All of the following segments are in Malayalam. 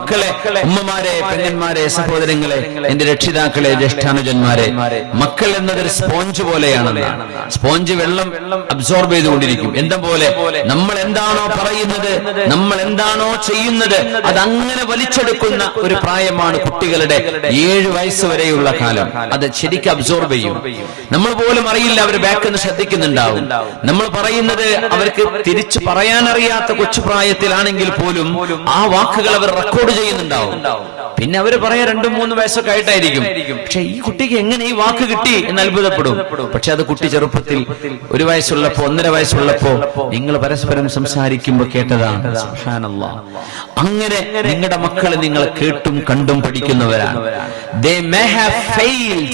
മക്കളെ ഉമ്മമാരെ പെണ്ണന്മാരെ സഹോദരങ്ങളെ എന്റെ രക്ഷിതാക്കളെ ജ്യേഷ്ഠാനുജന്മാരെ മക്കൾ എന്നതൊരു സ്പോഞ്ച് പോലെയാണ്. സ്പോഞ്ച് വെള്ളം അബ്സോർബ് ചെയ്തുകൊണ്ടിരിക്കും എന്താ പോലെ നമ്മൾ എന്താണോ പറയുന്നത് നമ്മൾ എന്താണോ ചെയ്യുന്നത് അതങ്ങനെ വലിച്ചെടുക്കുന്ന ഒരു പ്രായമാണ് കുട്ടികളുടെ ഏഴ് വയസ്സ് വരെയുള്ള കാലം. അത് ശരിക്കും അബ്സോർബ് ചെയ്യും. നമ്മൾ പോലും അറിയില്ല അവർ ബാക്കിൽ നിന്ന് ശ്രദ്ധിക്കുന്നുണ്ടാവും. നമ്മൾ പറയുന്നത് അവർക്ക് തിരിച്ചു പറയാനറിയാത്ത കൊച്ചു പ്രായത്തിലാണെങ്കിൽ പോലും ആ വാക്കുകൾ അവർ റെക്കോർഡ് ചെയ്യുന്നുണ്ടാവും. പിന്നെ അവർ പറയാ രണ്ടും മൂന്നും വയസ്സൊക്കെ ആയിട്ടായിരിക്കും. പക്ഷെ ഈ കുട്ടിക്ക് എങ്ങനെ ഈ വാക്ക് കിട്ടി എന്ന് അത്ഭുതപ്പെടും. പക്ഷെ അത് കുട്ടി ചെറുപ്പത്തിൽ ഒരു വയസ്സുള്ളപ്പോ ഒന്നര വയസ്സുള്ളപ്പോ നിങ്ങൾ പരസ്പരം സംസാരിക്കുമ്പോ കേട്ടതാണ്. അങ്ങനെ നിങ്ങളുടെ മക്കളെ നിങ്ങൾ കേട്ടും കണ്ടും പഠിക്കുന്നവരാണ്. They may have failed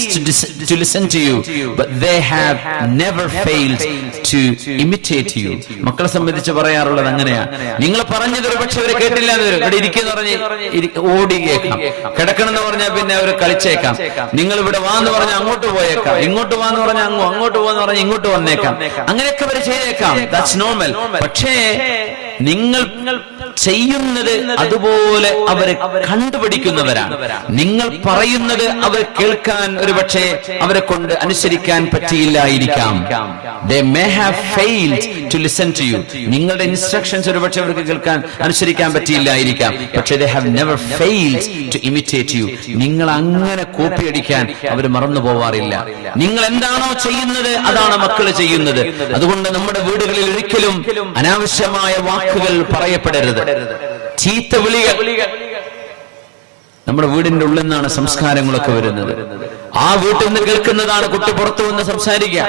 to, listen to you but they have never failed to imitate you. മക്കളെ സംബന്ധിച്ച് പറയാറുള്ളത് അങ്ങനെയാണ്. നിങ്ങൾ പറഞ്ഞത് ഒരു പക്ഷെ അവർ കേട്ടില്ല എന്ന് വരും. ഇവിടെ ഇരിക്കുന്ന പറഞ്ഞ് ഇരി- ഓടി കേൾക്കാം. കിടക്കണം എന്ന് പറഞ്ഞാൽ പിന്നെ അവർ കളിച്ചേക്കാം. നിങ്ങൾ ഇവിടെ വാന്ന് പറഞ്ഞാൽ അങ്ങോട്ട് പോയേക്കാം. ഇങ്ങോട്ട് വാന്ന് പറഞ്ഞാൽ അങ്ങോ അങ്ങോട്ട് പോവാന്ന് പറഞ്ഞാൽ ഇങ്ങോട്ട് വന്നേക്കാം. അങ്ങനെയൊക്കെ അവർ ചെയ്തേക്കാം. ദാറ്റ്സ് നോർമൽ പക്ഷേ നിങ്ങൾ ചെയ്യുന്നത് അതുപോലെ അവരെ കണ്ടുപിടിക്കുന്നവരാണ്. നിങ്ങൾ പറയുന്നത് അവർ കേൾക്കാൻ ഒരു പക്ഷേ അവരെ കൊണ്ട് അനുസരിക്കാൻ പറ്റിയില്ലായിരിക്കാം. They may have to listen to you നിങ്ങളുടെ ഇൻസ്ട്രക്ഷൻസ് ഒരു പക്ഷേ അവർക്ക് കേൾക്കാൻ അനുസരിക്കാൻ പറ്റിയില്ലായിരിക്കാം. പക്ഷേ they have never failed to imitate you നിങ്ങൾ അങ്ങനെ കോപ്പി അടിക്കാൻ അവർ മറന്നു പോവാറില്ല. നിങ്ങൾ എന്താണോ ചെയ്യുന്നത് അതാണ് മക്കൾ ചെയ്യുന്നത്. അതുകൊണ്ട് നമ്മുടെ വീടുകളിൽ ഒരിക്കലും അനാവശ്യമായ വാക്കുകൾ പറയപ്പെടരുത്. ചീത്ത വിളികൾ. നമ്മുടെ വീടിന്റെ ഉള്ളിൽ നിന്നാണ് സംസ്കാരങ്ങളൊക്കെ വരുന്നത്. ആ വീട്ടിൽ നിന്ന് കേൾക്കുന്നതാണ് കുട്ടി പുറത്തു വന്ന് സംസാരിക്കുക.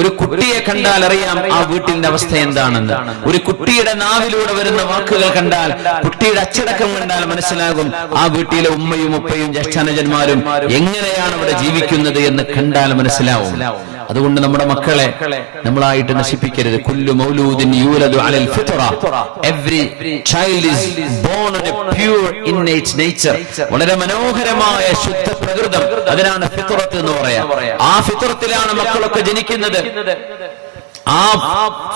ഒരു കുട്ടിയെ കണ്ടാൽ അറിയാം ആ വീട്ടിന്റെ അവസ്ഥ എന്താണെന്ന്. ഒരു കുട്ടിയുടെ നാവിലൂടെ വരുന്ന വാക്കുകൾ കണ്ടാൽ കുട്ടിയുടെ അച്ചടക്കം കണ്ടാൽ മനസ്സിലാകും ആ വീട്ടിലെ ഉമ്മയും ഉപ്പയും ജ്യേഷ്ഠാനുജന്മാരും എങ്ങനെയാണ് അവിടെ ജീവിക്കുന്നത് എന്ന് കണ്ടാൽ മനസ്സിലാവും. അതുകൊണ്ട് നമ്മുടെ മക്കളെ നമ്മളായിട്ട് നശിപ്പിക്കരുത്. കുല്ലു മൗലൂദിൻ യൂലദു അലൽ ഫിത്ര every child is born in a pure innate nature വളരെ മനോഹരമായ ശുദ്ധ പ്രകൃതം അതിനാണ് ഫിത്രത്ത് എന്ന് പറയാ. ആ ഫിത്രത്തിലാണ് മക്കളൊക്കെ ജനിക്കുന്നത്. ആ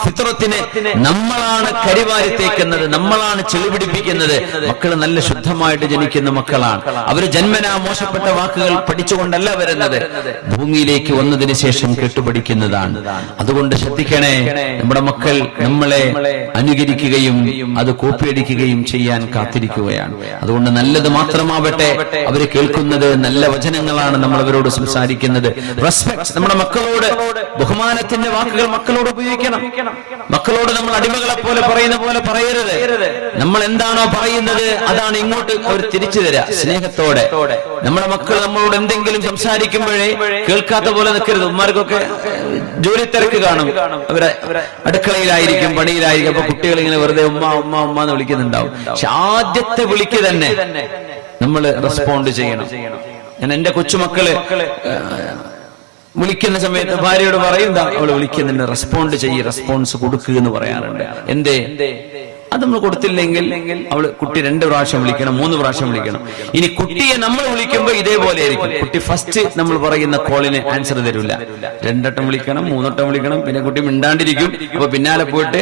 ഫിത്രത്തിനെ നമ്മളാണ് കരിവാരി തേക്കുന്നത് നമ്മളാണ് ചെളിപിടിപ്പിക്കുന്നത്. മക്കൾ നല്ല ശുദ്ധമായിട്ട് ജനിക്കുന്ന മക്കളാണ്. അവർ ജന്മനാ മോശപ്പെട്ട വാക്കുകൾ പഠിച്ചുകൊണ്ടല്ല വരുന്നത്. ഭൂമിയിലേക്ക് വന്നതിന് ശേഷം കെട്ടുപഠിക്കുന്നതാണ്. അതുകൊണ്ട് ശ്രദ്ധിക്കണേ നമ്മുടെ മക്കൾ നമ്മളെ അനുകരിക്കുകയും അത് കോപ്പിയടിക്കുകയും ചെയ്യാൻ കാത്തിരിക്കുകയാണ്. അതുകൊണ്ട് നല്ലത് മാത്രമാവട്ടെ അവർ കേൾക്കുന്നത് നല്ല വചനങ്ങളാണ് നമ്മൾ അവരോട് സംസാരിക്കുന്നത്. റെസ്പെക്ട് നമ്മുടെ മക്കളോട് ബഹുമാനത്തിന്റെ വാക്കുകൾ മക്കളോട് ഉപയോഗിക്കണം. മക്കളോട് നമ്മൾ അടിമകളെ പോലെ പറയുന്ന പോലെ പറയരുത്. നമ്മൾ എന്താണോ പറയുന്നത് അതാണ് ഇങ്ങോട്ട് അവർ തിരിച്ചു തരാ സ്നേഹത്തോടെ. നമ്മുടെ മക്കൾ നമ്മളോട് എന്തെങ്കിലും സംസാരിക്കുമ്പോഴേ കേൾക്കാത്ത പോലെ നിൽക്കരുത്. ഉമ്മാർക്കൊക്കെ ജോലി തിരക്ക് കാണും. അവരെ അടുക്കളയിലായിരിക്കും പണിയിലായിരിക്കും. അപ്പൊ കുട്ടികൾ ഇങ്ങനെ വെറുതെ ഉമ്മ ഉമ്മ ഉമ്മ എന്ന് വിളിക്കുന്നുണ്ടാവും. പക്ഷെ ആദ്യത്തെ വിളിക്ക് തന്നെ നമ്മൾ റെസ്പോണ്ട് ചെയ്യണം. ഞാൻ എന്റെ കൊച്ചുമക്കൾ വിളിക്കുന്ന സമയത്ത് ഭാര്യയോട് പറയുന്ന അവൾ വിളിക്കുന്നതിന് റെസ്പോണ്ട് ചെയ്യ് റെസ്പോൺസ് കൊടുക്കുക എന്ന് പറയാറുണ്ട്. എന്തേ? അത് നമ്മൾ കൊടുത്തില്ലെങ്കിൽ അവൾ കുട്ടി രണ്ട് പ്രാവശ്യം വിളിക്കണം മൂന്ന് പ്രാവശ്യം വിളിക്കണം. ഇനി കുട്ടിയെ നമ്മൾ വിളിക്കുമ്പോൾ ഇതേപോലെ ആയിരിക്കും. കുട്ടി ഫസ്റ്റ് നമ്മൾ പറയുന്ന കോളിന് ആൻസർ തരില്ല. രണ്ടട്ടം വിളിക്കണം മൂന്നട്ടം വിളിക്കണം പിന്നെ കുട്ടി മിണ്ടാണ്ടിരിക്കും. അപ്പൊ പിന്നാലെ പോയിട്ട്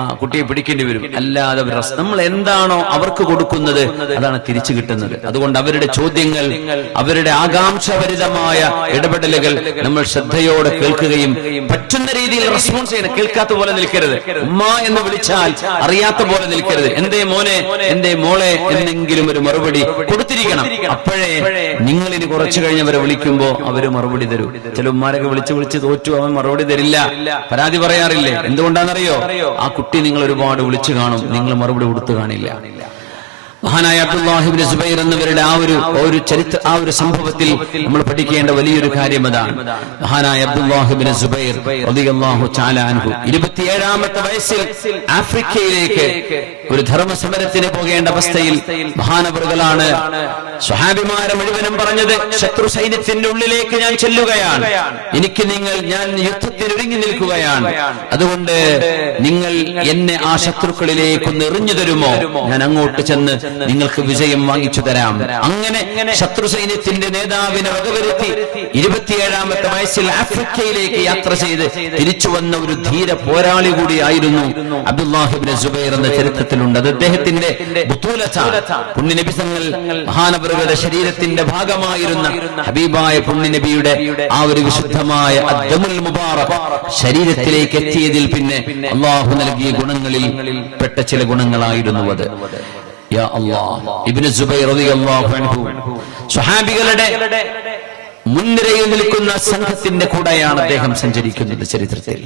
ആ കുട്ടിയെ പിടിക്കേണ്ടി വരും. അല്ലാതെ നമ്മൾ എന്താണോ അവർക്ക് കൊടുക്കുന്നത് അതാണ് തിരിച്ചു കിട്ടുന്നത്. അതുകൊണ്ട് അവരുടെ ചോദ്യങ്ങൾ അവരുടെ ആകാംക്ഷഭരിതമായ ഇടപെടലുകൾ നമ്മൾ ശ്രദ്ധയോടെ കേൾക്കുകയും പറ്റുന്ന രീതിയിൽ റെസ്പോൺസ് ചെയ്യണം. കേൾക്കാത്ത പോലെ നിൽക്കരുത്. ഉമ്മ എന്ന് വിളിച്ചാൽ അറിയാത്ത പോലെ നിൽക്കരുത്. എന്തേ മോനെ? എന്തേ മോളെ? എന്നെങ്കിലും ഒരു മറുപടി കൊടുത്തിരിക്കണം. അപ്പോഴേ നിങ്ങൾ ഇനി കുറച്ചു കഴിഞ്ഞവരെ വിളിക്കുമ്പോ അവർ മറുപടി തരൂ. ചില ഉമ്മാരൊക്കെ വിളിച്ച് വിളിച്ച് തോറ്റു അവൻ മറുപടി തരില്ല. പരാതി പറയാറില്ലേ? എന്തുകൊണ്ടാണെന്നറിയോ? ആ കുട്ടി നിങ്ങൾ ഒരുപാട് വിളിച്ചു കാണും. നിങ്ങൾ മറുപടി കൊടുത്തു കാണില്ല. മഹാനായ അബ്ദുല്ലാഹിബിൻ സുബൈർ എന്നിവരുടെ ആ ഒരു ഒരു ചരിത്ര ആ ഒരു സംഭവത്തിൽ നമ്മൾ പഠിക്കേണ്ട വലിയൊരു കാര്യം അതാണ്. മഹാനായ അബ്ദുല്ലാഹിബിൻ സുബൈർ തആല അൻഹു ഇരുപത്തിയേഴാമത്തെ വയസ്സിൽ ആഫ്രിക്കയിലേക്ക് ഒരു ധർമ്മസമരത്തിന് പോകേണ്ട അവസ്ഥയിൽ മഹാനവറുകളാണ് സ്വഹാബിമാരെ മുഴുവനും പറഞ്ഞത് ശത്രു സൈന്യത്തിന്റെ ഉള്ളിലേക്ക് ഞാൻ ചെല്ലുകയാണ്. എനിക്ക് നിങ്ങൾ ഞാൻ യുദ്ധത്തിൽ ഒരുങ്ങി നിൽക്കുകയാണ്. അതുകൊണ്ട് നിങ്ങൾ എന്നെ ആ ശത്രുക്കളിലേക്ക് ഒന്ന് എറിഞ്ഞു തരുമോ? ഞാൻ അങ്ങോട്ട് ചെന്ന് നിങ്ങൾക്ക് വിജയം വാങ്ങിച്ചു തരാം. അങ്ങനെ ശത്രു സൈന്യത്തിന്റെ നേതാവിനെ വകവരുത്തി ഇരുപത്തിയേഴാമത്തെ വയസ്സിൽ ആഫ്രിക്കയിലേക്ക് യാത്ര ചെയ്ത് തിരിച്ചു വന്ന ഒരു ധീര പോരാളി കൂടിയായിരുന്നു അബ്ദുല്ലാഹിബിന് സുബൈർ എന്ന ചരിത്രത്തിലുണ്ട്. അത് അദ്ദേഹത്തിന്റെ. പുണ്യനബിസങ്ങൾ മഹാനവറുകളുടെ ശരീരത്തിന്റെ ഭാഗമായിരുന്ന ഹബീബായ പുണ്യനബിയുടെ ആ ഒരു വിശുദ്ധമായ അദ്ദമുൽ മുബാറക് ശരീരത്തിലേക്ക് എത്തിയതിൽ പിന്നെ അള്ളാഹു നൽകിയ ഗുണങ്ങളിൽ പെട്ട ചില ഗുണങ്ങളായിരുന്നു അത്. സ്വഹാബികളുടെ മുൻനിരയിൽ നിൽക്കുന്ന സംഘത്തിന്റെ കൂടെയാണ് അദ്ദേഹം സഞ്ചരിക്കുന്നത് ചരിത്രത്തിൽ.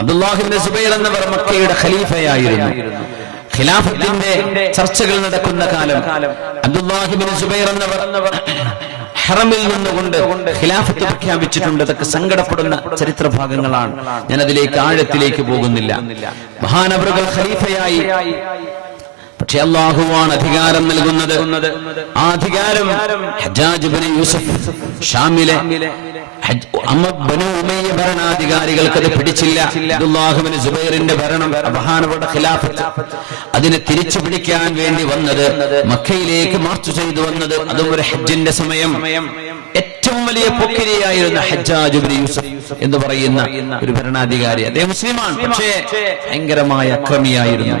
അബ്ദുല്ലാഹിബിൻ സുബൈർ എന്നവർ മക്കയുടെ ഖലീഫയായിരുന്നു. ഖിലാഫത്തിന്റെ ചർച്ചകൾ നടക്കുന്ന കാലം അബ്ദുല്ലാഹിബിൻ സുബൈർ എന്നവർ ഹറമിൽ നിന്നുകൊണ്ട് ഖിലാഫത്ത് പ്രഖ്യാപിച്ചിട്ടുണ്ട്. അതൊക്കെ സങ്കടപ്പെടുന്ന ചരിത്ര ഭാഗങ്ങളാണ് ഞാൻ അതിലേക്ക് ആഴത്തിലേക്ക് പോകുന്നില്ല. മഹാനവറുകൾ ഖലീഫയായി. പക്ഷെ അള്ളാഹുവാണ് അധികാരം നൽകുന്നത്. ആ അധികാരം ഹജ്ജാജ് ബിൻ യൂസഫ് ഷാമിലെ ഹജ്ജ് ഭരണാധികാരികൾക്ക് അത് പിടിച്ചില്ല. അബ്ദുല്ലാഹുബിൻ സുബൈറിന്റെ ഭരണം മഹാനവരുടെ ഖിലാഫത്ത്. അതിനെ തിരിച്ചു പിടിക്കാൻ വേണ്ടി വന്നത് മക്കയിലേക്ക് മാർച്ച് ചെയ്തു വന്നത് അതും ഒരു ഹജ്ജിന്റെ സമയം. ഏറ്റവും വലിയ പൊക്കിരിയായിരുന്ന ഹജ്ജാജ് യൂസഫ് എന്ന് പറയുന്ന ഒരു ഭരണാധികാരി. അദ്ദേഹം മുസ്ലിമാണ് പക്ഷേ ഭയങ്കരമായ അക്രമിയായിരുന്നു.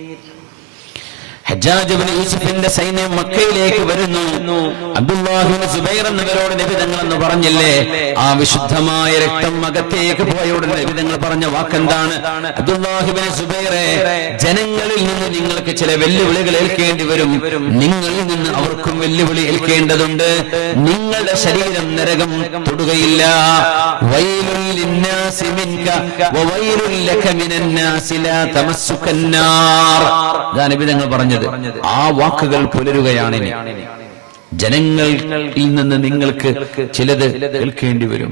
ഹജ്ജാജ് യൂസുഫിന്റെ സൈന്യം മക്കയിലേക്ക് വരുന്നു. അബ്ദുല്ലാഹിബിൻ സുബൈർ എന്നവരോട് നിബിതങ്ങൾ എന്ന് പറഞ്ഞില്ലേ? ആ വിശുദ്ധമായ രക്തം അകത്തേക്ക് പോയോട് നിബിതങ്ങൾ പറഞ്ഞ വാക്കെന്താണ്? അബ്ദുല്ലാഹിബിൻ സുബൈറെ ജനങ്ങളിൽ നിന്ന് നിങ്ങൾക്ക് ചില വെല്ലുവിളികൾ ഏൽക്കേണ്ടി വരും. നിങ്ങളിൽ നിന്ന് അവർക്കും വെല്ലുവിളി ഏൽക്കേണ്ടതുണ്ട്. നിങ്ങളുടെ ശരീരം നരകം തൊടുകയില്ല. വൈലുൽ ലിന്നാസി മിൻക പറഞ്ഞത്. ആ വാക്കുകൾ പുലരുകയാണ് ജനങ്ങളിൽ നിന്ന് നിങ്ങൾക്ക് ചിലത് കേൾക്കേണ്ടി വരും.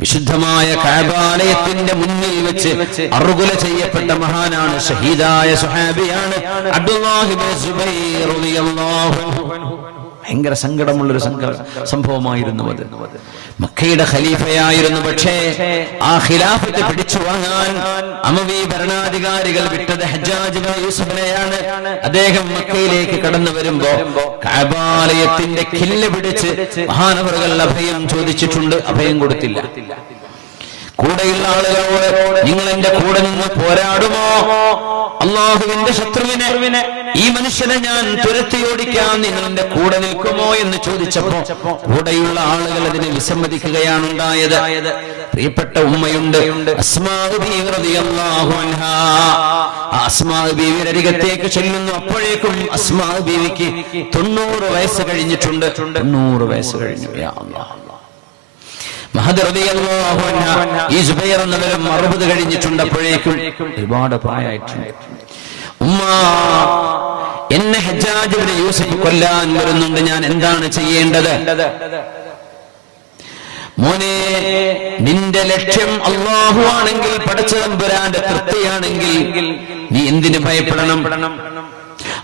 വിശുദ്ധമായ കാബാലയത്തിന്റെ മുന്നിൽ വെച്ച് അറുകുല ചെയ്യപ്പെട്ട മഹാനാണ് ഷഹീദായ സുഹാബിയാണ് അബ്ദുല്ലാഹിബിൻ സുബൈർ. ഭയങ്കര സങ്കടമുള്ളൊരു സംഭവമായിരുന്നു അത്. മക്കയുടെ ഖലീഫയായിരുന്നു പക്ഷേ ആ ഖിലാഫത്ത് പിടിച്ചു വാങ്ങാൻ അമവി ഭരണാധികാരികൾ വിട്ടത് ഹജ്ജാജ് യൂസുഫിനെയാണ്. അദ്ദേഹം മക്കയിലേക്ക് കടന്നു വരുമ്പോ കഅബാലയത്തിന്റെ കില്ല് പിടിച്ച് മഹാനവറുകൾ അഭയം ചോദിച്ചിട്ടുണ്ട്. അഭയം കൊടുത്തില്ല. കൂടെയുള്ള ആളുകളോട് നിങ്ങൾ എന്റെ കൂടെ നിന്ന് പോരാടുമോ? അള്ളാഹുവിന്റെ ശത്രുവിനെ ഈ മനുഷ്യനെ ഞാൻ തുരത്തിയോടിക്കാൻ നിങ്ങൾ എന്റെ കൂടെ നിൽക്കുമോ എന്ന് ചോദിച്ചപ്പോ കൂടെയുള്ള ആളുകൾ അതിനെ വിസമ്മതിക്കുകയാണ് ഉണ്ടായത്. പ്രിയപ്പെട്ട ഉമ്മയുണ്ട് അരികത്തേക്ക് ചെല്ലുന്നു. അപ്പോഴേക്കും അസ്മാഉ ബീവിക്ക് തൊണ്ണൂറ് വയസ്സ് കഴിഞ്ഞിട്ടുണ്ട്. തൊണ്ണൂറ് വയസ്സ് കഴിഞ്ഞു. ഈ സുബൈർ അറുപത് കഴിഞ്ഞിട്ടുണ്ട് അപ്പോഴേക്കും ഒരുപാട് പ്രായമായിട്ടുണ്ട്. ഉമ്മ എന്നെ ഹജ്ജാജ് ഇബ്നു യൂസഫ് കൊല്ലാൻ വരുന്നുണ്ട്. ഞാൻ എന്താണ് ചെയ്യേണ്ടത്? മോനെ നിന്റെ ലക്ഷ്യം അള്ളാഹു ആണെങ്കിൽ പടച്ചതമ്പുരാന്റെ തൃപ്തിയാണെങ്കിൽ നീ എന്തിനു ഭയപ്പെടണം?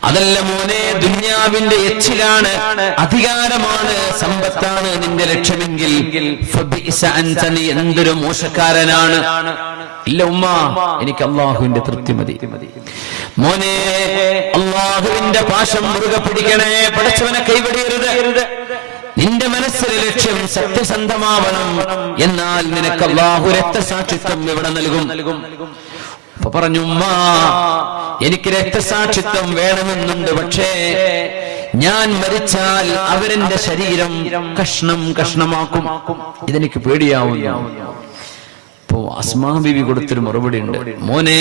അതല്ല മോനെ ദുന്യാവിന്റെ എച്ചിലാണ്. അധികാരമാണ് സമ്പത്താണ് നിന്റെ ലക്ഷ്യമെങ്കിൽ. എന്തൊരു മോശക്കാരനാണ്. ഇല്ല ഉമ്മ എനിക്ക് അള്ളാഹുവിന്റെ തൃപ്തി മതി. മോനെ അള്ളാഹുവിന്റെ പാശം മുറുകെ പിടിക്കണേ പഠിച്ചവനെ കൈവടിയരുത് നിന്റെ മനസ്സിലെ ലക്ഷ്യം സത്യസന്ധമാവണം. എന്നാൽ നിനക്ക് അള്ളാഹു രക്തസാക്ഷിത്വം ഇവിടെ നൽകും. അപ്പൊ പറഞ്ഞു എനിക്ക് രക്തസാക്ഷിത്വം വേണമെന്നുണ്ട് പക്ഷേ ഞാൻ മരിച്ചാൽ അവരെന്റെ ശരീരം കഷ്ണം കഷ്ണമാക്കും. ഇതെനിക്ക് പേടിയാവുന്നു. അപ്പോ അസ്മാ ബിബി കൊടുത്തൊരു മറുപടി ഉണ്ട്. മോനെ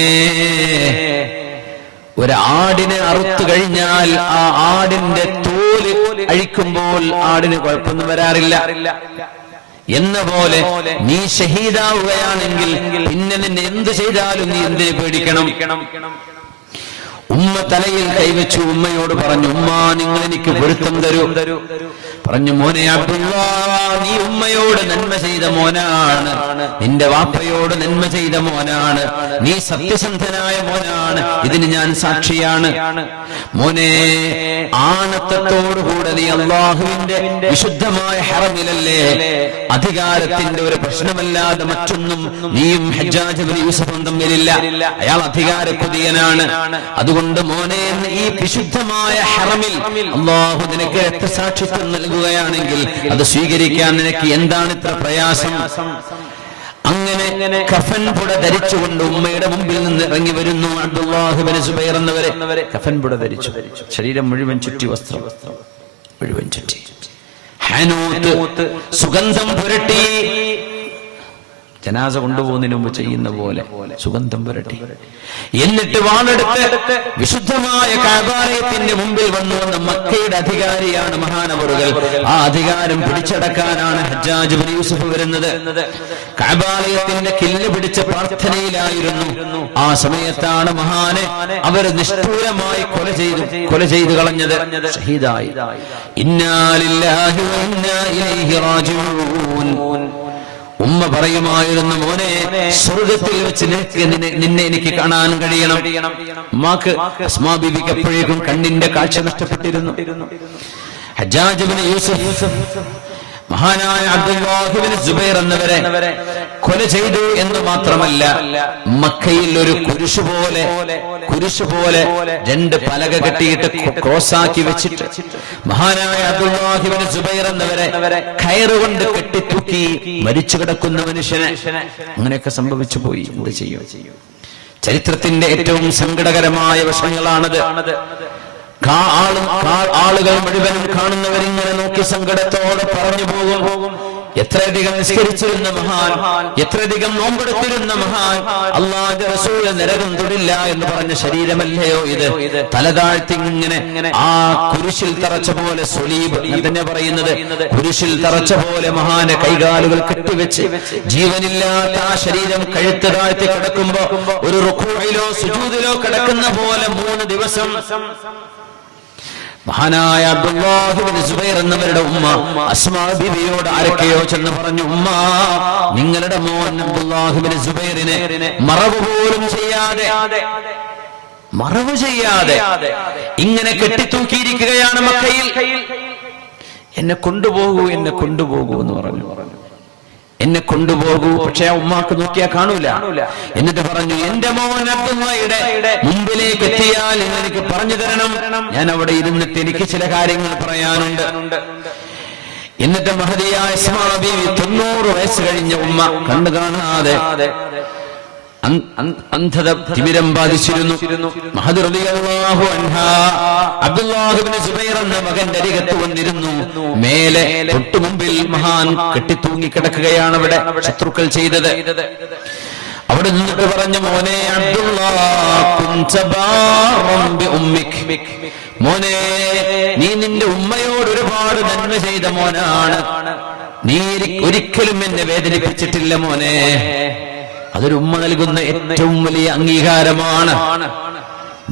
ഒരാടിനെ അറുത്തു കഴിഞ്ഞാൽ ആ ആടിന്റെ തോൽ അഴിക്കുമ്പോൾ ആടിന് കുഴപ്പമൊന്നും വരാറില്ല. എന്ന പോലെ നീ ഷഹീദാവുകയാണെങ്കിൽ പിന്നെ നിന്നെ എന്ത് ചെയ്താലും നീ എന്തിനെ പേടിക്കണം? ഉമ്മ തലയിൽ കൈവച്ചു ഉമ്മയോട് പറഞ്ഞു ഉമ്മ നിങ്ങൾ എനിക്ക് പൊരുത്തം തരൂ. പറഞ്ഞു മോനെ നീ ഉമ്മയോട് നന്മ ചെയ്ത മോനാണ്. നിന്റെ വാപ്പയോട് നന്മ ചെയ്ത മോനാണ്. നീ സത്യസന്ധനായ മോനാണ്. ഇതിന് ഞാൻ സാക്ഷിയാണ്. മോനെ ആണത്തത്തോടുകൂടെ നീ അള്ളാഹുവിന്റെ വിശുദ്ധമായ ഹറമിലല്ലേ? അധികാരത്തിന്റെ ഒരു പ്രശ്നമല്ലാതെ മറ്റൊന്നും നീയും ഹജ്ജാജ് യൂസഫും തമ്മിലില്ല. അയാൾ അധികാര കുതിയനാണ് അതുകൊണ്ട് മോനെ ഈ വിശുദ്ധമായ ഹറമിൽ അള്ളാഹു നിനക്ക് രക്തസാക്ഷിത്വം നൽകുകയാണെങ്കിൽ അത് സ്വീകരിക്കാൻ നിനക്ക് എന്താണ് ഇത്ര പ്രയാസം? അങ്ങനെ കഫൻ പുട ധരിച്ചുകൊണ്ട് ഉമ്മയുടെ മുമ്പിൽ നിന്ന് ഇറങ്ങി വരുന്നു അബ്ദുല്ലാഹുബിന് സുബൈർ എന്നവരെ. കഫൻ പുട ധരിച്ചു. ശരീരം മുഴുവൻ ചുറ്റി വസ്ത്രം. മുഴുവൻ ചുറ്റി. ഹാനൂത്ത് സുഗന്ധം പുരട്ടി. ജനാസ കൊണ്ടുപോകുന്നതിന് മുമ്പ് ചെയ്യുന്ന പോലെ സുഗന്ധം പുരട്ടി. എന്നിട്ട് വാളെടുത്ത് വിശുദ്ധമായ കാബാലയത്തിന്റെ മുമ്പിൽ വന്നു വന്ന മക്കയുടെ അധികാരിയാണ് മഹാനവറുകൾ. ആ അധികാരം പിടിച്ചടക്കാനാണ് ഹജ്ജാജ് യൂസഫ് യൂസുഫ് വരുന്നത്. കാബാലയത്തിന്റെ കില്ല് പിടിച്ച പ്രാർത്ഥനയിലായിരുന്നു. ആ സമയത്താണ് മഹാനെ അവർ നിഷ്ഠൂരമായി കൊല ചെയ്തു. കൊല ചെയ്തു. കളഞ്ഞത് ഷഹീദായി. ഇന്നാലില്ലാഹി ഇന്നാ ഇലൈഹി റാജിഊൻ. ഉമ്മ പറയുമായിരുന്നു മോനെ സ്വർഗത്തിൽ വെച്ച് നിന്നെ- എനിക്ക് കാണാൻ കഴിയണം. മാക്ക് അസ്മാ ബീവിക്ക് എപ്പോഴേക്കും കണ്ണിന്റെ കാഴ്ച നഷ്ടപ്പെട്ടിരുന്നു. ഹജ്ജാജ് ബിൻ യൂസഫ് മഹാനായ അബ്ദുല്ലാഹിബിന് സുബൈർ എന്നവരെ കൊല ചെയ്തു എന്ന് മാത്രമല്ല മക്കയിൽ ഒരു കുരിശു പോലെ കുരിശു പോലെ രണ്ട് പലക കെട്ടിയിട്ട് ക്രോസാക്കി വെച്ചിട്ട് മഹാനായ അബ്ദുല്ലാഹിബിന് സുബൈർ എന്നവരെ കയറുകൊണ്ട് കെട്ടിത്തൂക്കി മരിച്ചു കിടക്കുന്ന മനുഷ്യനെ അങ്ങനെയൊക്കെ സംഭവിച്ചു പോയി. എന്ത് ചെയ്യും? ചരിത്രത്തിന്റെ ഏറ്റവും സങ്കടകരമായ വശങ്ങളാണത്. ആളുകൾ മുഴുവൻ കാണുന്നവരിങ്ങനെ നോക്കി സങ്കടത്തോടെ പറഞ്ഞു പോകും. എത്രയധികം നിസ്കരിച്ചിരുന്ന മഹാൻ എത്രയധികം നോമ്പെടുത്തിരുന്ന മഹാൻ അള്ളാഹുല നിരകം തൊടില്ല എന്ന് പറഞ്ഞ ശരീരമല്ലയോ ഇത്? തലതാഴ്ത്തി ഇങ്ങനെ ആ കുരിശിൽ തറച്ച പോലെ സുലീബ് തന്നെ പറയുന്നത്. കുരിശിൽ തറച്ച പോലെ മഹാന കൈകാലുകൾ കെട്ടിവെച്ച് ജീവനില്ലാത്ത ആ ശരീരം കഴുത്ത് താഴ്ത്തി കിടക്കുമ്പോ ഒരു റുഖൂയിലോ സുജൂതിലോ കിടക്കുന്ന പോലെ മൂന്ന് ദിവസം മഹാനായ അബ്ദുല്ലാഹിബിൻ സുബൈർ എന്നവരുടെ ഉമ്മ അസ്മാ ബിബിയോട് ആരൊക്കെയോ ചെന്ന് പറഞ്ഞു ഉമ്മ നിങ്ങളുടെ മോൻ അബ്ദുല്ലാഹിബിൻ സുബൈറിനെ മറവ് പോലും ചെയ്യാതെ മറവ് ചെയ്യാതെ ഇങ്ങനെ കെട്ടിത്തൂക്കിയിരിക്കുകയാണ് മക്കയിൽ. എന്നെ കൊണ്ടുപോകൂ എന്നെ കൊണ്ടുപോകൂ എന്ന് പറഞ്ഞു. എന്നെ കൊണ്ടുപോകൂ. പക്ഷെ ആ ഉമ്മാക്ക് നോക്കിയാ കാണൂല. എന്നിട്ട് പറഞ്ഞു എന്റെ മോൻ അബ്ദുമ്മയുടെ മുമ്പിലേക്ക് എത്തിയാൽ എനിക്ക് പറഞ്ഞു തരണം. ഞാൻ അവിടെ ഇരുന്നിട്ട് എനിക്ക് ചില കാര്യങ്ങൾ പറയാനുണ്ട്. എന്നിട്ട് മഹതിയായ ഇസ്മാബി തൊണ്ണൂറ് വയസ്സ് കഴിഞ്ഞ ഉമ്മ കണ്ടു കാണാതെ അന്ധത തിമിരം ബാധിച്ചിരുന്നു. എന്ന മകന്റെ അരികത്ത് വന്നിരുന്നു. മേലെ തൊട്ടു മുമ്പിൽ മഹാൻ കെട്ടിത്തൂങ്ങി കിടക്കുകയാണ് അവിടെ ശത്രുക്കൾ ചെയ്തത്. അവിടെ നിന്നിട്ട് പറഞ്ഞു മോനെ മോനെ നീ നിന്റെ ഉമ്മയോട് ഒരുപാട് നന്മ ചെയ്ത മോനാണ്. നീ ഒരിക്കലും എന്നെ വേദനിപ്പിച്ചിട്ടില്ല മോനെ. അതൊരു ഉമ്മ നൽകുന്ന ഏറ്റവും വലിയ അംഗീകാരമാണ്.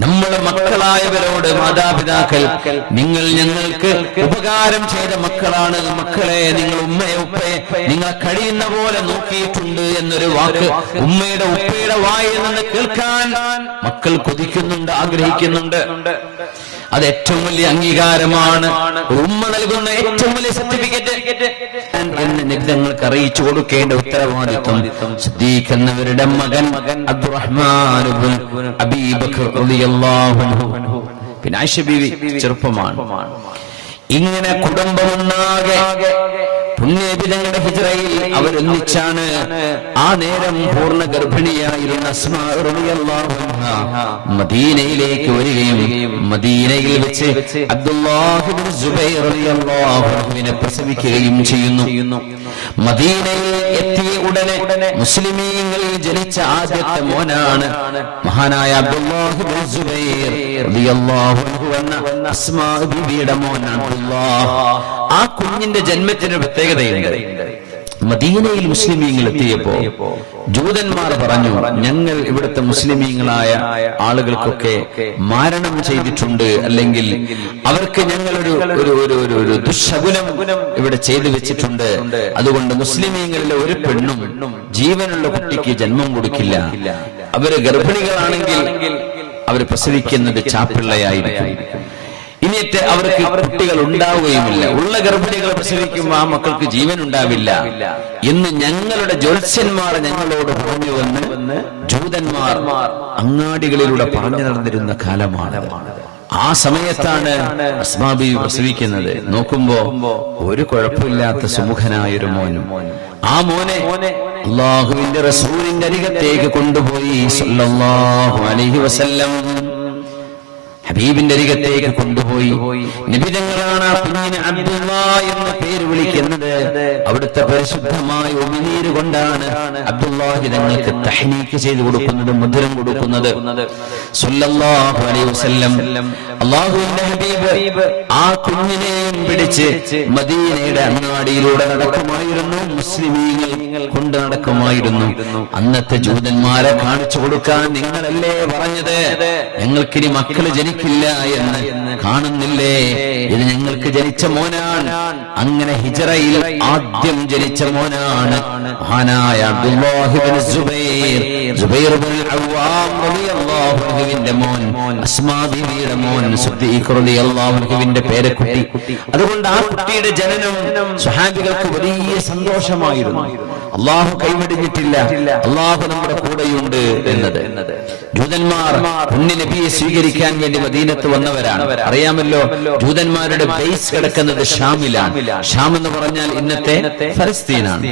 നമ്മുടെ മക്കളായവരോട് മാതാപിതാക്കൾ നിങ്ങൾ ഞങ്ങൾക്ക് ഉപകാരം ചെയ്ത മക്കളാണ്. മക്കളെ നിങ്ങൾ ഉമ്മയെ ഉപ്പയെ നിങ്ങളെ കഴിയുന്ന പോലെ നോക്കിയിട്ടുണ്ട് എന്നൊരു വാക്ക് ഉമ്മയുടെ ഉപ്പയുടെ വായിൽ നിന്ന് കേൾക്കാൻ മക്കൾ കൊതിക്കുന്നുണ്ട് ആഗ്രഹിക്കുന്നുണ്ട്. അത് ഏറ്റവും വലിയ അംഗീകാരമാണ്. ഉമ്മ നൽകുന്ന ഏറ്റവും വലിയ സർട്ടിഫിക്കറ്റ് എന്ന് നിഗ്ധങ്ങൾക്ക് അറിയിച്ചു കൊടുക്കേണ്ട ഉത്തരവാദിത്വം സിദ്ദീഖ് എന്നവരുടെ മകൻ പിന്നെ ചെറുപ്പമാണ്. ഇങ്ങനെ കുടുംബമൊന്നാകെ പുണ്യബിതങ്ങളുടെ ഹിജറയിൽ അവരൊന്നിച്ചാണ് ആ നേരം പൂർണ ഗർഭിണിയായിരുന്ന മദീനയിലേക്ക് വരികയും മദീനയിൽ വെച്ച് അബ്ദുല്ലാഹിബിനെ പ്രസവിക്കുകയും ചെയ്യുന്നു. മദീനയിൽ എത്തിയ ഉടനെ മുസ്ലിമീങ്ങളിൽ ജനിച്ച ആദ്യത്തെ മോനാണ് മഹാനായ അബ്ദുല്ലാഹിബിൻ ആ കുഞ്ഞിന്റെ ജന്മത്തിന് പ്രത്യേകതയുണ്ട്. മദീനയിൽ മുസ്ലിമീങ്ങൾ എത്തിയപ്പോ ജൂതന്മാർ പറഞ്ഞു ഞങ്ങൾ ഇവിടുത്തെ മുസ്ലിമീങ്ങളായ ആളുകൾക്കൊക്കെ മാരണം ചെയ്തിട്ടുണ്ട്. അല്ലെങ്കിൽ അവർക്ക് ഞങ്ങളൊരു ഒരു ഒരു ഒരു ഒരു ദുശകുലം ഇവിടെ ചെയ്തു വെച്ചിട്ടുണ്ട്. അതുകൊണ്ട് മുസ്ലിമീങ്ങളിലെ ഒരു പെണ്ണും ജീവനുള്ള കുട്ടിക്ക് ജന്മം കൊടുക്കില്ല. അവർ ഗർഭിണികളാണെങ്കിൽ അവർ പ്രസവിക്കുന്നത് ചാപ്പിള്ളയായിരിക്കും. ഇനിയിട്ട് അവർക്ക് കുട്ടികൾ ഉണ്ടാവുകയുമില്ല. ഉള്ള ഗർഭിണികൾ പ്രസവിക്കുമ്പോൾ ആ മക്കൾക്ക് ജീവൻ ഉണ്ടാവില്ല. എന്ന് ഞങ്ങളുടെ ജ്യോത്സ്യന്മാർ ഞങ്ങളോട് പറഞ്ഞു വന്ന് ജൂതന്മാർ അങ്ങാടികളിലൂടെ പറഞ്ഞു നടന്നിരുന്ന കാലമാണ്. ആ സമയത്താണ് അസ്മാബി പ്രസവിക്കുന്നത്. നോക്കുമ്പോ ഒരു കുഴപ്പമില്ലാത്ത സുമുഖനായൊരു മോനും. ആ മോനെ അള്ളാഹുവിന്റെ റസൂലിന്റെ അരികത്തേക്ക് കൊണ്ടുപോയി അലൈഹി വസല്ലം. ഹബീബിന്റെ അരികത്തേക്ക് കൊണ്ടുപോയി. നിബിതങ്ങളാണ് കുഞ്ഞിന് അബ്ദുള്ള എന്ന പേര് വിളിക്കുന്നത്. അവിടുത്തെ പരിശുദ്ധമായ ഉമിനീര് കൊണ്ടാണ് അബ്ദുല്ലാഹി തങ്ങൾക്ക് തഹ്നീക്ക് ചെയ്തു കൊടുക്കുന്നത് മധുരം കൊടുക്കുന്നത്. അള്ളാഹുവിന്റെ ഹബീബ് ആ കുഞ്ഞിനെയും പിടിച്ച് മദീനയുടെ അങ്ങാടിയിലൂടെ നടക്കുമായിരുന്നു. മുസ്ലിമീങ്ങൾ കൊണ്ട് നടക്കുമായിരുന്നു. അന്നത്തെ ജൂതന്മാരെ കാണിച്ചു കൊടുക്കാൻ നിങ്ങളല്ലേ പറഞ്ഞത്? ഞങ്ങൾക്കിനി മക്കൾ ജനിക്കില്ല എന്ന് കാണുന്നില്ലേ? ഇത് ഞങ്ങൾക്ക് ജനിച്ച മോനാണ്. അങ്ങനെ ഹിജറയിൽ ആദ്യം ജനിച്ച മോനാണ് മഹാനായ മോൻ അസ്മാ ബീവിയുടെ മോൻ അൻഹുവിന്റെ പേരക്കുട്ടി. അതുകൊണ്ട് ആ കുട്ടിയുടെ ജനനം സ്വഹാബികൾക്ക് വലിയ സന്തോഷമായിരുന്നു. അള്ളാഹു കൈവടിഞ്ഞിട്ടില്ല അള്ളാഹു നമ്മുടെ കൂടെയുണ്ട് എന്നത്. ജൂതന്മാർ പുണ്യ നബിയെ സ്വീകരിക്കാൻ വേണ്ടി മദീനത്ത് വന്നവരാണ്. അറിയാമല്ലോ ജൂതന്മാരുടെ ബേസ് കിടക്കുന്നത് ഷാമിലാണ്. ഷാം എന്ന് പറഞ്ഞാൽ ഇന്നത്തെ ഫലസ്തീനാണ്.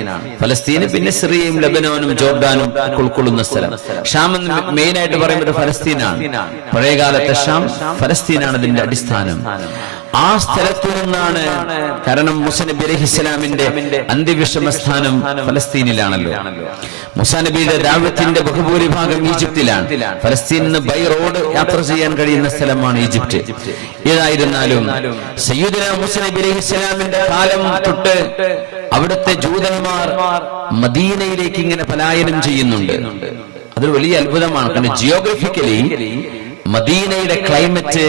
ഫലസ്തീന് പിന്നെ സിറിയയും ലബനോനും ജോർഡാനും ഉൾക്കൊള്ളുന്ന സ്ഥലം. ഷാം എന്ന് മെയിൻ ആയിട്ട് പറയുന്നത് ഫലസ്തീനാണ്. പഴയകാലത്തെ ഷാം ഫലസ്തീനാണ് അതിന്റെ അടിസ്ഥാനം. ആ സ്ഥലത്തു നിന്നാണ് കാരണം മുസനബി നബി അലൈഹി ഇസ്ലാമിന്റെ അന്ത്യവിഷമ സ്ഥാനം ഫലസ്തീനിലാണല്ലോ. മുസാനബിയുടെ നബിയുടെ ദാവത്തിന്റെ ബഹുഭൂരിഭാഗം ഈജിപ്തിലാണ്. ഫലസ്തീനിൽ നിന്ന് ബൈ റോഡ് യാത്ര ചെയ്യാൻ കഴിയുന്ന സ്ഥലമാണ് ഈജിപ്ത്. ഏതായിരുന്നാലും സയ്യിദുന മുസനബി നബി അലൈഹി ഇസ്ലാമിന്റെ കാലം തൊട്ട് അവിടുത്തെ ജൂതന്മാർ മദീനയിലേക്ക് ഇങ്ങനെ പലായനം ചെയ്യുന്നുണ്ട്. അതൊരു വലിയ അത്ഭുതമാണ്. കാരണം ജിയോഗ്രഫിക്കലി മദീനയുടെ ക്ലൈമറ്റ്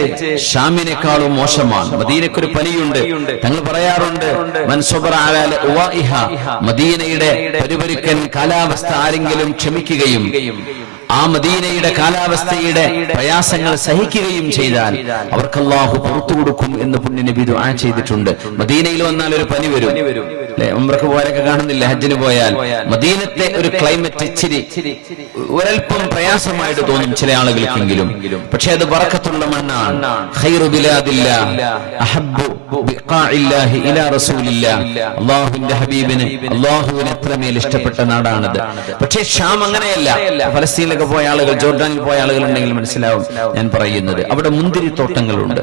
ഷാമിനേക്കാളും മോശമാണ്. മദീനയ്ക്ക് ഒരു പനിയുണ്ട്. ഞങ്ങൾ പറയാറുണ്ട്. മദീനയുടെ പരിപരുക്കൻ കാലാവസ്ഥ ആരെങ്കിലും ക്ഷമിക്കുകയും ആ മദീനയുടെ കാലാവസ്ഥയുടെ പ്രയാസങ്ങൾ സഹിക്കുകയും ചെയ്താൽ അവർക്ക് അള്ളാഹു പുറത്തു കൊടുക്കും എന്ന് പുണ്യനബി ദുആ ചെയ്തിട്ടുണ്ട്. മദീനയിൽ വന്നാൽ ഒരു പനി വരും. ഉംറക്ക് പോയാലൊക്കെ കാണുന്നില്ല ഹജ്ജിന് പോയാൽ? മദീനത്തെ ഒരു ക്ലൈമറ്റ് ഇച്ചിരി ഒരൽപ്പം പ്രയാസമായിട്ട് തോന്നും ചില ആളുകൾക്കെങ്കിലും. പക്ഷെ അത് വറക്കത്തുള്ള മണ്ണാണ്. ഇഷ്ടപ്പെട്ട നാടാണത്. പക്ഷേ ഷാം അങ്ങനെയല്ല. ഫലസ്തീനിലൊക്കെ പോയ ആളുകൾ ജോർഡാനിൽ പോയ ആളുകൾ ഉണ്ടെങ്കിൽ മനസ്സിലാവും ഞാൻ പറയുന്നത്. അവിടെ മുന്തിരിത്തോട്ടങ്ങളുണ്ട്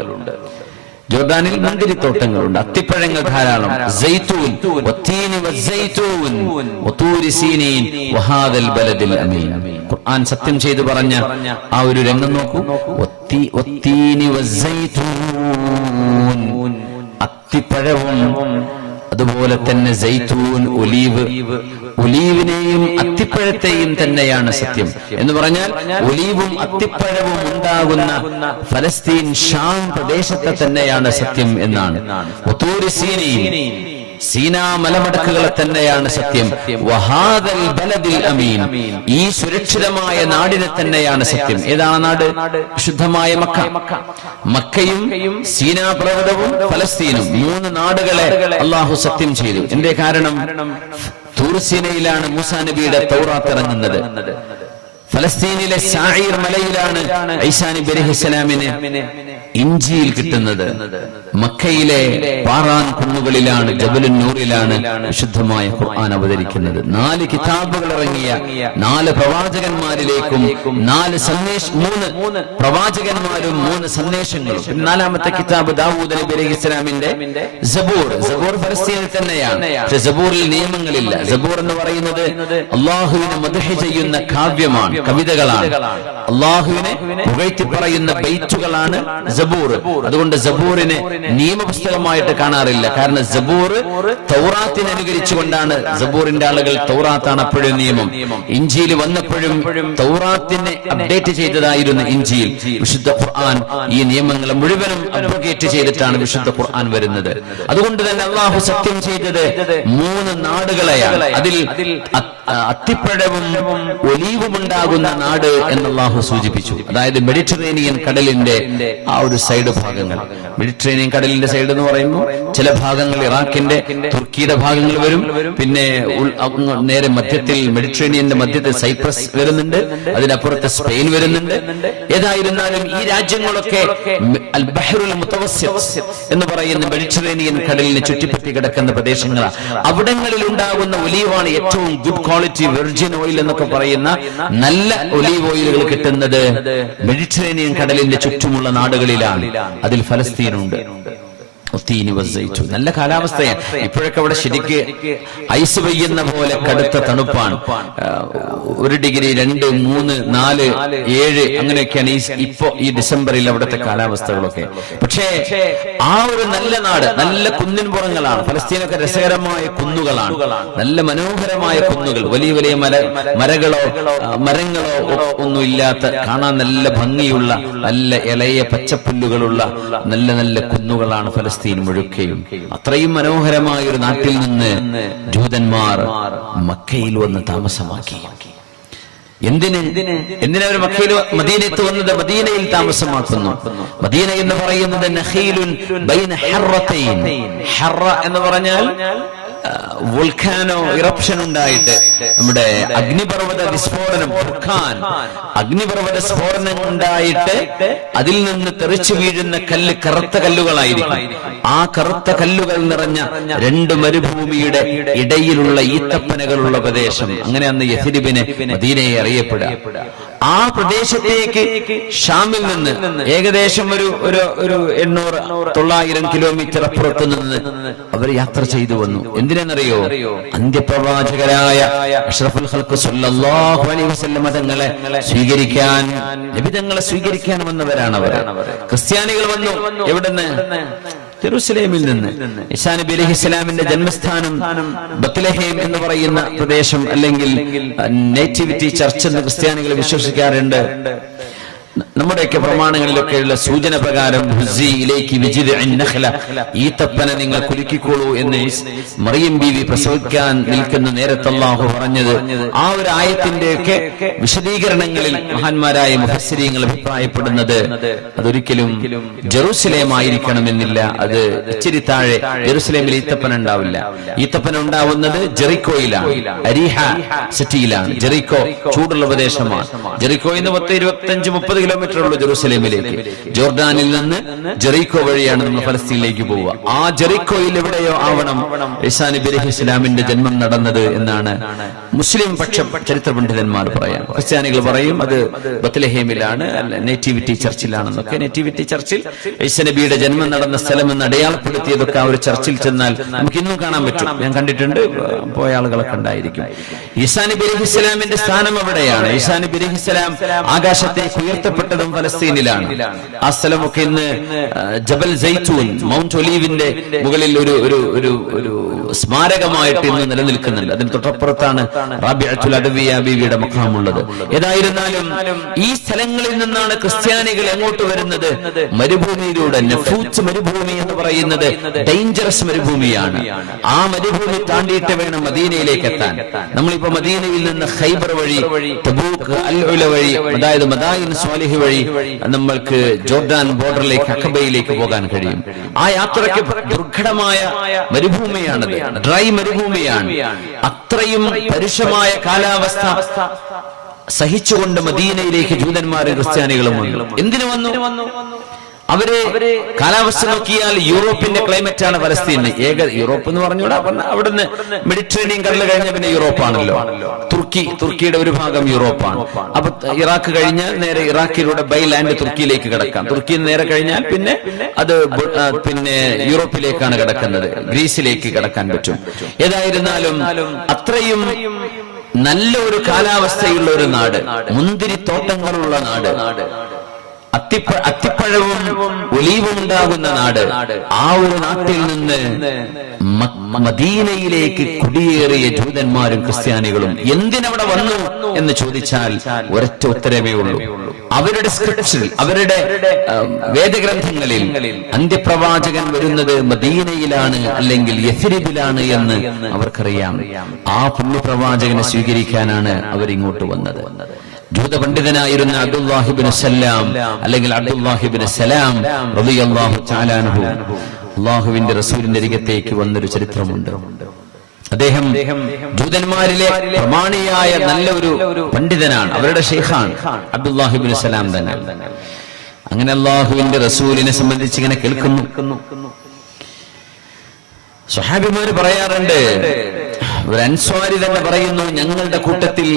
ജോർദാനിൽ മുന്തിരിത്തോട്ടങ്ങളുണ്ട്. അത്തിപ്പഴങ്ങൾ ധാരാളം. ഖുർആൻ സത്യം ചെയ്തു പറഞ്ഞ ആ ഒരു രംഗം നോക്കൂ. അത്തിപ്പഴവും അതുപോലെ തന്നെ സൈത്തൂൻ ഒലീവ്. ഒലീവിനെയും അത്തിപ്പഴത്തെയും തന്നെയാണ് സത്യം. എന്ന് പറഞ്ഞാൽ ഒലീവും അത്തിപ്പഴവും ഉണ്ടാകുന്ന ഫലസ്തീൻ ഷാം പ്രദേശത്തെ തന്നെയാണ് സത്യം എന്നാണ്. സീനാ മലമടക്കുകളെ തന്നെയാണ് സത്യം. വഹാദൽ ബലദിൽ അമീൻ. ഈ സുരക്ഷിതമായ നാടിനെ തന്നെയാണ് സത്യം. ഏതാണ് നാട്? ശുദ്ധമായ മക്ക. മക്കയും സീനാ പർവതവും ഫലസ്തീനും മൂന്ന് നാടുകളെ അള്ളാഹു സത്യം ചെയ്തു. എന്റെ കാരണം? തൂർസീനയിലാണ് മൂസാ നബിയുടെ തൗറാത്തിറങ്ങുന്നത് ഫലസ്തീനിലെ ഷായിർ മലയിലാണ് ഐസാനി നബി അലൈഹിസ്സലാമിന് ഇഞ്ചിയിൽ കിട്ടുന്നത്. മക്കയിലെ പാറാൻ കുന്നുകളിലാണ് ജബലുൻ നൂറിലാണ് വിശുദ്ധമായ ഖുർആൻ അവതരിക്കുന്നത്. നാല് കിതാബുകൾ ഇറങ്ങിയ നാല് പ്രവാചകന്മാരിലേക്കും നാല് സന്ദേശ മൂന്ന് പ്രവാചകന്മാരും മൂന്ന് സന്ദേശങ്ങളും. നാലാമത്തെ കിതാബ് ദാവൂദ് നബി അലൈഹി ഇസ്ലാമിന്റെ സബൂർ. സബൂർ ഫലസ്തീനിൽ തന്നെയാണ്. പക്ഷെ സബൂറിൽ നിയമങ്ങളില്ല. സബൂർ എന്ന് പറയുന്നത് അള്ളാഹുവിനെ മദ്ഹ് ചെയ്യുന്ന കാവ്യമാണ് കവിതകളാണ്. അള്ളാഹുവിനെ പുകഴ്ത്തി പറയുന്ന ബൈറ്റുകളാണ് സബൂർ. അതുകൊണ്ട് സബൂറിന് നിയമപുസ്തകമായിട്ട് കാണാറില്ല. കാരണം ജബൂർ തൗറാത്തിനെ അനുകരിച്ചുകൊണ്ടാണ് ജബൂറിന്റെ ആളുകൾ തൗറാത്താണ് അപ്പോഴും നിയമം. ഇഞ്ചിയിൽ വന്നപ്പോഴും തൗറാത്തിനെ അപ്ഡേറ്റ് ചെയ്തതായിരുന്നു ഇഞ്ചിയിൽ. വിശുദ്ധ ഖുർആൻ ഈ നിയമങ്ങളെ മുഴുവനും അപ്ഡേറ്റ് ചെയ്തിട്ടാണ് വിശുദ്ധ ഖുർആൻ വരുന്നത്. അതുകൊണ്ട് തന്നെ അള്ളാഹു സത്യം ചെയ്തത് മൂന്ന് നാടുകളെയാണ്. അതിൽ അത്തിപ്പഴവും ഒലീവും ഉണ്ടാകുന്ന നാട് എന്ന് അള്ളാഹു സൂചിപ്പിച്ചു. അതായത് മെഡിറ്ററേനിയൻ കടലിന്റെ ആ ഒരു സൈഡ് ഭാഗങ്ങൾ. മെഡിറ്ററേനിയൻ കടലിന്റെ സൈഡ് എന്ന് പറയുമ്പോൾ ചില ഭാഗങ്ങൾ ഇറാഖിന്റെ തുർക്കിയുടെ ഭാഗങ്ങൾ വരും. പിന്നെ നേരെ മധ്യത്തിൽ മെഡിറ്ററേനിയന്റെ മധ്യത്തിൽ സൈപ്രസ് വരുന്നുണ്ട്. അതിനപ്പുറത്ത് സ്പെയിൻ വരുന്നുണ്ട്. ഏതായിരുന്നാലും ഈ രാജ്യങ്ങളൊക്കെ എന്ന് പറയുന്ന മെഡിറ്ററേനിയൻ കടലിനെ ചുറ്റിപ്പറ്റി കിടക്കുന്ന പ്രദേശങ്ങളാണ്. അവിടങ്ങളിൽ ഉണ്ടാകുന്ന ഒലീവാണ് ഏറ്റവും ഗുഡ് ക്വാളിറ്റി വെർജിൻ ഓയിൽ എന്നൊക്കെ പറയുന്ന നല്ല ഒലീവ് ഓയിലുകൾ കിട്ടുന്നത് മെഡിറ്ററേനിയൻ കടലിന്റെ ചുറ്റുമുള്ള നാടുകളിലാണ്. അതിൽ ഫലസ്തീനുണ്ട്. നല്ല കാലാവസ്ഥയാണ്. ഇപ്പോഴൊക്കെ അവിടെ ശരിക്ക് ഐസ് പെയ്യുന്ന പോലെ കടുത്ത തണുപ്പാണ്. ഒരു ഡിഗ്രി രണ്ട് മൂന്ന് നാല് ഏഴ് അങ്ങനെയൊക്കെയാണ് ഈ ഇപ്പോ ഈ ഡിസംബറിൽ അവിടുത്തെ കാലാവസ്ഥകളൊക്കെ. പക്ഷേ ആ ഒരു നല്ല നാട് നല്ല കുന്നിൻ പുറങ്ങളാണ്. ഫലസ്തീനൊക്കെ രസകരമായ കുന്നുകളാണ്. നല്ല മനോഹരമായ കുന്നുകൾ. വലിയ വലിയ മര മരകളോ മരങ്ങളോ ഒന്നും ഇല്ലാത്ത കാണാൻ നല്ല ഭംഗിയുള്ള നല്ല ഇളയ പച്ചപ്പുല്ലുകളുള്ള നല്ല നല്ല കുന്നുകളാണ് ഫലസ്തീൻ മുഴുക്കയും അത്രയും മനോഹരമായ ഒരു നാട്ടിൽ നിന്ന് ജൂതന്മാർ മക്കയിൽ വന്ന് താമസമാക്കി. എന്തിന്? എന്തിനെ അവർ മക്കയിൽ മദീനത്ത് വന്നത്? മദീനയിൽ താമസമാക്കുന്നു. മദീന എന്ന് പറയുന്നത് എന്ന് പറഞ്ഞാൽ വോൾക്കാനോ ഇറപ്ഷൻ ഉണ്ടായിട്ട് നമ്മുടെ അഗ്നിപർവത വിസ്ഫോടനം ബുർഖാൻ അഗ്നിപർവത സ്ഫോടനം ഉണ്ടായിട്ട് അതിൽ നിന്ന് തെറിച്ചു വീഴുന്ന കല്ല് കറുത്ത കല്ലുകളായിരിക്കും. ആ കറുത്ത കല്ലുകൾ നിറഞ്ഞ രണ്ട് മരുഭൂമിയുടെ ഇടയിലുള്ള ഈത്തപ്പനകളുള്ള പ്രദേശം. അങ്ങനെ അന്ന് യഥിരിബിനെ മദീനയെ അറിയപ്പെടുക. ആ പ്രദേശത്തേക്ക് ഷാമിൽ നിന്ന് ഏകദേശം ഒരു ഒരു ഒരു എണ്ണൂറ് തൊള്ളായിരം കിലോമീറ്റർ അപ്പുറത്ത് നിന്ന് അവർ യാത്ര ചെയ്തു വന്നു. എന്തിനെന്നറിയോ? അന്ത്യപ്രവാചകരായ അഷ്റഫുൽ സല്ലല്ലാഹു അലൈഹി തങ്ങളെ സ്വീകരിക്കാൻ ലഭിതങ്ങളെ സ്വീകരിക്കാൻ വന്നവരാണ് അവർ ക്രിസ്ത്യാനികൾ വന്നു. എവിടുന്ന്? ജെറുസലേമിൽ നിന്ന്. ഇസാ നബി ഇസ്ലാമിന്റെ ജന്മസ്ഥാനം ബത്ലഹേം എന്ന് പറയുന്ന പ്രദേശം അല്ലെങ്കിൽ നേറ്റിവിറ്റി ചർച്ച് എന്ന് ക്രിസ്ത്യാനികൾ വിശ്വസിക്കാറുണ്ട്. നമ്മുടെയൊക്കെ പ്രമാണങ്ങളിലൊക്കെയുള്ള സൂചന പ്രകാരം ഹുസിയിലേക്ക് വിജിത് അന്നഖ്ല, ഈ തപ്പന നിങ്ങൾ കുലുക്കിക്കോളൂ എന്ന് മറിയം ബീവി പ്രസവിക്കാൻ നിൽക്കുന്ന നേരത്ത് അല്ലാഹു പറഞ്ഞത്. ആ ഒരു ആയത്തിന്റെയൊക്കെ വിശദീകരണങ്ങളിൽ മഹാന്മാരായ മുഹസ്സരീങ്ങൾ അഭിപ്രായപ്പെടുന്നത്. അതൊരിക്കലും ജെറൂസലേം ആയിരിക്കണമെന്നില്ല അത് ഇച്ചിരി താഴെ ജെറുസലേമിൽ ഈത്തപ്പന ഉണ്ടാവില്ല. ഈത്തപ്പന ഉണ്ടാവുന്നത് ജെറിക്കോയിലാണ്. അരിഹ സിറ്റിയിലാണ്. ജെറിക്കോ ചൂടുള്ള പ്രദേശമാണ്. ജെറിക്കോയിൽ നിന്ന് പത്ത് ഇരുപത്തി അഞ്ച് മുപ്പത് കിലോമീറ്റർ ഉള്ളൂ ജെറുസലേമിലേക്ക്. ജോർഡാനിൽ നിന്ന് ജെറിക്കോ വഴിയാണ് നമ്മൾ ഫലസ്തീനിലേക്ക് പോവുക. ആ ജെറിക്കോയിൽ എവിടെയോ ആവണം ഇസാൻ നബി ഇസ്ലാമിന്റെ ജന്മം നടന്നത് എന്നാണ് മുസ്ലിം പക്ഷം ചരിത്ര പണ്ഡിതന്മാർ പറയാം ക്രിസ്ത്യാനികൾ പറയും അത് ബത്ലഹേമിലാണ് നെറ്റിവിറ്റി ചർച്ചിലാണെന്നൊക്കെ. നേറ്റിവിറ്റി ചർച്ചിൽ ഈസാ നബിയുടെ ജന്മം നടന്ന സ്ഥലം എന്ന് അടയാളപ്പെടുത്തിയതൊക്കെ ആ ഒരു ചർച്ചിൽ ചെന്നാൽ നമുക്ക് ഇന്നും കാണാൻ പറ്റും. ഞാൻ കണ്ടിട്ടുണ്ട് പോയ ആളുകളൊക്കെ ഉണ്ടായിരിക്കും. ഈസാ നബി ഇസ്ലാമിന്റെ സ്ഥാനം എവിടെയാണ്? ഈസാ ഇസ്ലാം ആകാശത്തേക്ക് ഇസ്ലാം ഉയർത്തപ്പെട്ടതും ഫലസ്തീനിലാണ്. ആ സ്ഥലമൊക്കെ ഇന്ന് ജബൽ ജൈത്തൂൻ മൗണ്ട് ഒലീവിന്റെ മുകളിൽ ഒരു ഒരു ഒരു ഒരു സ്മാരകമായിട്ട് ഇന്ന് നിലനിൽക്കുന്നുണ്ട്. അതിന് തൊട്ടപ്പുറത്താണ് റാബിഅത്തുൽ അഡവിയ ബീവിയുടെ മഖാമുള്ളത്. ഏതായിരുന്നാലും ഈ സ്ഥലങ്ങളിൽ നിന്നാണ് ക്രിസ്ത്യാനികൾ എങ്ങോട്ട് വരുന്നത്? മരുഭൂമിയിലൂടെ. നഫൂത്ത് മരുഭൂമി എന്ന് പറയുന്നത് ഡേഞ്ചറസ് മരുഭൂമിയാണ്. ആ മരുഭൂമി താണ്ടിയിട്ട് വേണം മദീനയിലേക്ക് എത്താൻ. നമ്മളിപ്പോ മദീനയിൽ നിന്ന് ഹൈബർ വഴി തബൂക്ക് അൽ ഉല വഴി അതായത് മദായിൻ സ്വാലിഹ് വഴി നമ്മൾക്ക് ജോർഡാൻ ബോർഡറിലേക്ക് അക്കബയിലേക്ക് പോകാൻ കഴിയും. ആ യാത്രയ്ക്ക് ദുർഘടമായ മരുഭൂമിയാണത്. ഡ്രൈ മരുഭൂമിയാണ്. അത്രയും പരുഷമായ കാലാവസ്ഥ സഹിച്ചുകൊണ്ട് മദീനയിലേക്ക് ജൂതന്മാരും ക്രിസ്ത്യാനികളും വന്നു? എന്തിനു വന്നു? അവർ കാലാവസ്ഥ നോക്കിയാൽ യൂറോപ്പിന്റെ ക്ലൈമറ്റ് ആണ് പലസ്തീന് ഏക യൂറോപ്പ് എന്ന് പറഞ്ഞുകൂടാ. പറഞ്ഞ അവിടുന്ന് മെഡിറ്ററേനിയൻ കടൽ കഴിഞ്ഞ പിന്നെ യൂറോപ്പാണല്ലോ. തുർക്കി തുർക്കിയുടെ ഒരു ഭാഗം യൂറോപ്പാണ്. അപ്പൊ ഇറാഖ് കഴിഞ്ഞാൽ നേരെ ഇറാഖിലൂടെ ബൈ ലാൻഡ് തുർക്കിയിലേക്ക് കിടക്കാം. തുർക്കി നേരെ കഴിഞ്ഞാൽ പിന്നെ അത് പിന്നെ യൂറോപ്പിലേക്കാണ് കിടക്കുന്നത്. ഗ്രീസിലേക്ക് കിടക്കാൻ പറ്റും. ഏതായിരുന്നാലും അത്രയും നല്ല ഒരു കാലാവസ്ഥയുള്ള ഒരു നാട്. മുന്തിരി തോട്ടങ്ങളുള്ള നാട്. അത്തിപ്പ അത്തിപ്പഴവും ഒലീവും ഉണ്ടാകുന്ന നാട്. ആ ഒരു നാട്ടിൽ നിന്ന് മദീനയിലേക്ക് കുടിയേറിയ ജൂതന്മാരും ക്രിസ്ത്യാനികളും എന്തിനവിടെ വന്നു എന്ന് ചോദിച്ചാൽ ഒരൊറ്റ ഉത്തരവേ ഉള്ളൂ. അവരുടെ സ്ക്രിപ്റ്റിൽ അവരുടെ വേദഗ്രന്ഥങ്ങളിൽ അന്ത്യപ്രവാചകൻ വരുന്നത് മദീനയിലാണ് അല്ലെങ്കിൽ യഫിരിബിലാണ് എന്ന് അവർക്കറിയാം. ആ പുണ്യപ്രവാചകനെ സ്വീകരിക്കാനാണ് അവരിങ്ങോട്ട് വന്നത്. ജൂത പണ്ഡിതനായിരുന്ന അബ്ദുല്ലാഹിബിൻ സലാം അല്ലെങ്കിൽ അബ്ദുല്ലാഹിബിൻ സലാം റളിയല്ലാഹു തആല അൻഹു. അള്ളാഹുവിന്റെ റസൂലിന്റെ അരികത്തേക്ക് വന്നൊരു ചരിത്രമുണ്ട്. അദ്ദേഹം ജൂതന്മാരിലെ പ്രമാണിയായ നല്ല ഒരു പണ്ഡിതനാണ്. അവരുടെ ഷെയ്ഖാണ് അബ്ദുല്ലാഹിബിൻ സലാം തന്നെ. അങ്ങനെ അള്ളാഹുവിന്റെ റസൂലിനെ സംബന്ധിച്ച് ഇങ്ങനെ കേൾക്കുന്നു. സ്വഹാബിമാര് പറയാറുണ്ട് ഒരു അൻസ്വാരി തന്നെ പറയുന്നു ഞങ്ങളുടെ കൂട്ടത്തിൽ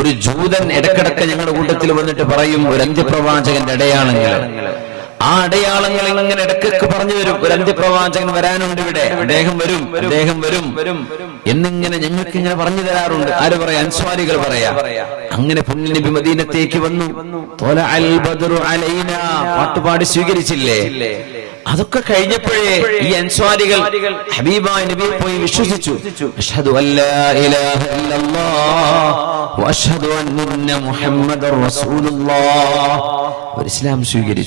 ഒരു ജൂതൻ ഇടക്കിടക്ക് ഞങ്ങളുടെ കൂട്ടത്തിൽ വന്നിട്ട് പറയും ഒരു അന്ത്യപ്രവാചകന്റെ അടയാളങ്ങൾ. ആ അടയാളങ്ങൾ ഇങ്ങനെ ഇടക്കൊക്കെ പറഞ്ഞു വരും ഒരു അന്ത്യപ്രവാചകൻ വരാനുണ്ട് ഇവിടെ അദ്ദേഹം വരും അദ്ദേഹം വരും എന്നിങ്ങനെ ഞങ്ങൾക്ക് ഇങ്ങനെ പറഞ്ഞു തരാറുണ്ട്. ആര് പറയാ? അൻസ്വാരികൾ പറയാ. അങ്ങനെ പുണ്യനബി മദീനത്തേക്ക് വന്നു. പാട്ടുപാടി സ്വീകരിച്ചില്ലേ? അതൊക്കെ കഴിഞ്ഞപ്പോഴേ ഈ അൻസ്വാരികൾ ഹബീബായ നബിയെ പോയി വിശ്വസിച്ചു. അഷ്ഹദു അല്ലാ ഇലാഹ ഇല്ലല്ലാഹ് വഅഷ്ഹദു അന്ന മുഹമ്മദർ റസൂലുള്ളാഹ്. ഒരു ഇസ്ലാം സ്വീകരിച്ചു.